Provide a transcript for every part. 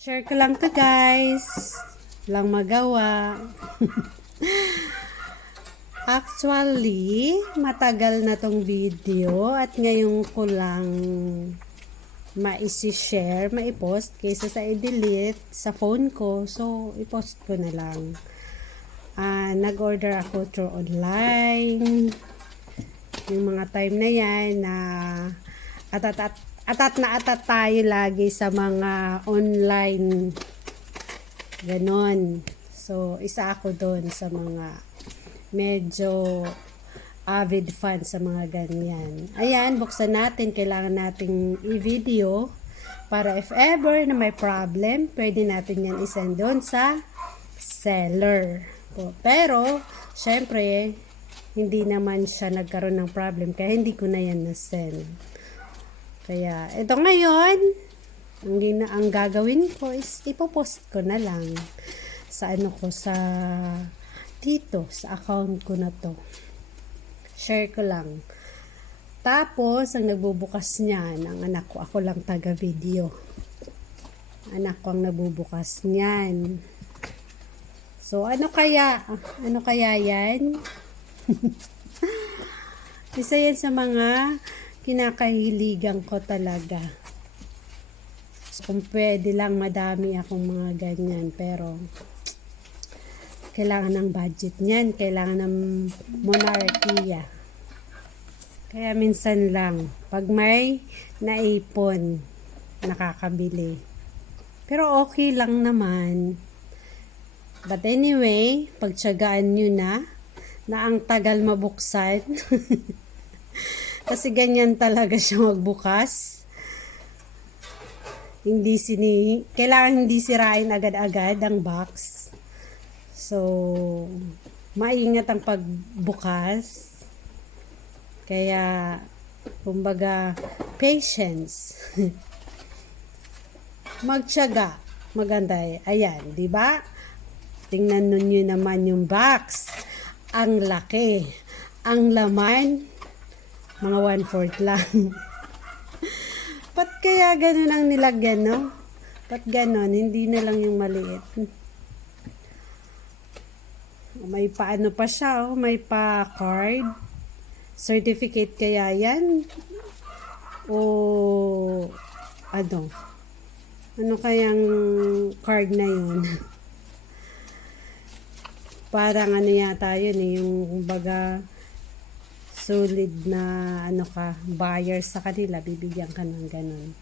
Share ko lang to guys. Lang magawa. Actually, matagal na tong video at ngayon ko lang maisi-share, maipost kaysa sa i-delete sa phone ko. So, i-post ko na lang. Nag-order ako through online. Yung mga time na yan na atat tayo lagi sa mga online ganon. So, isa ako doon sa mga medyo avid fan sa mga ganyan. Ayan, buksan natin. Kailangan nating i-video para if ever na may problem, pwede natin yan isend doon sa seller. Pero, syempre, hindi naman siya nagkaroon ng problem kaya hindi ko na yan na-send. Kaya, ito ngayon, ang gagawin ko is ipopost ko na lang sa dito, sa account ko na to. Share ko lang. Tapos, ang nagbubukas niyan, ang anak ko, ako lang taga-video. Anak ko ang nagbubukas niyan. So, ano kaya yan? Isa yan sa mga kinakahiligan ko talaga. So, kung pwede lang, madami akong mga ganyan. Pero, kailangan ng budget niyan. Kailangan ng monarkiya. Kaya minsan lang, pag may naipon, nakakabili. Pero okay lang naman. But anyway, pagtyagaan nyo na ang tagal mabuksan. Kasi ganyan talaga siya magbukas. Kailangan hindi sirain agad-agad ang box. So, maingat ang pagbukas. Kaya, kumbaga, patience. Magtiyaga. Maganda eh. Ayan, di ba? Tingnan nyo naman yung box. Ang laki. Ang laman, mga 1/4 lang. Ba't kaya ganun ang nilagyan, no? Ba't ganun? Hindi na lang yung maliit. May paano pa siya, oh. May pa card. Certificate kaya yan? O ano? Ano kayang card na yun? Parang ano yata yun eh, yung baga solid na buyer sa kanila, bibigyan ka ng ganun.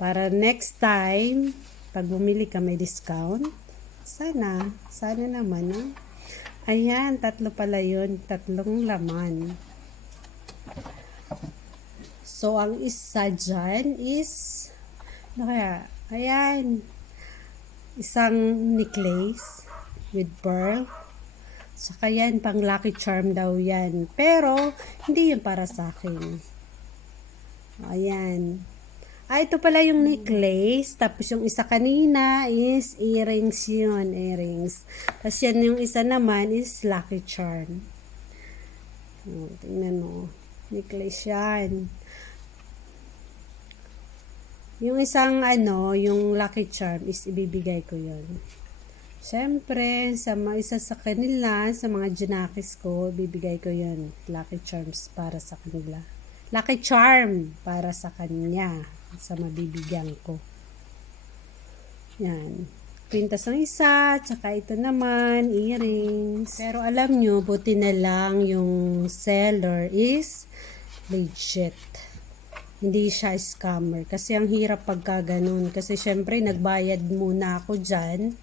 Para next time, pag bumili ka may discount, sana naman, no? Ayan, 3 pala yun, 3 laman. So, ang isa dyan is, ayan, isang necklace with pearl. Saka yan, pang lucky charm daw yan. Pero, hindi yan para sa akin. Ayan. Ito pala yung necklace. Tapos yung isa kanina is earrings yun. Earrings. Tapos yan yung isa naman is lucky charm. Tingnan mo. Necklace yan. Yung isang yung lucky charm is ibibigay ko yun. Siyempre, isa sa kanila, sa mga junakis ko, bibigay ko yun. Lucky charms para sa kanila. Lucky charm para sa kanya. Sa mabibigyan ko. Yan. Pintas ng isa, tsaka ito naman, earrings. Pero alam nyo, buti na lang yung seller is legit. Hindi siya scammer. Kasi ang hirap pagka ganun. Kasi syempre, nagbayad muna ako dyan.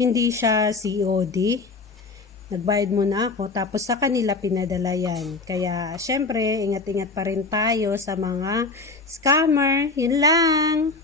Hindi siya COD. Nagbayad muna ako. Tapos sa kanila pinadala yan. Kaya, syempre, ingat-ingat pa rin tayo sa mga scammer. Yun lang.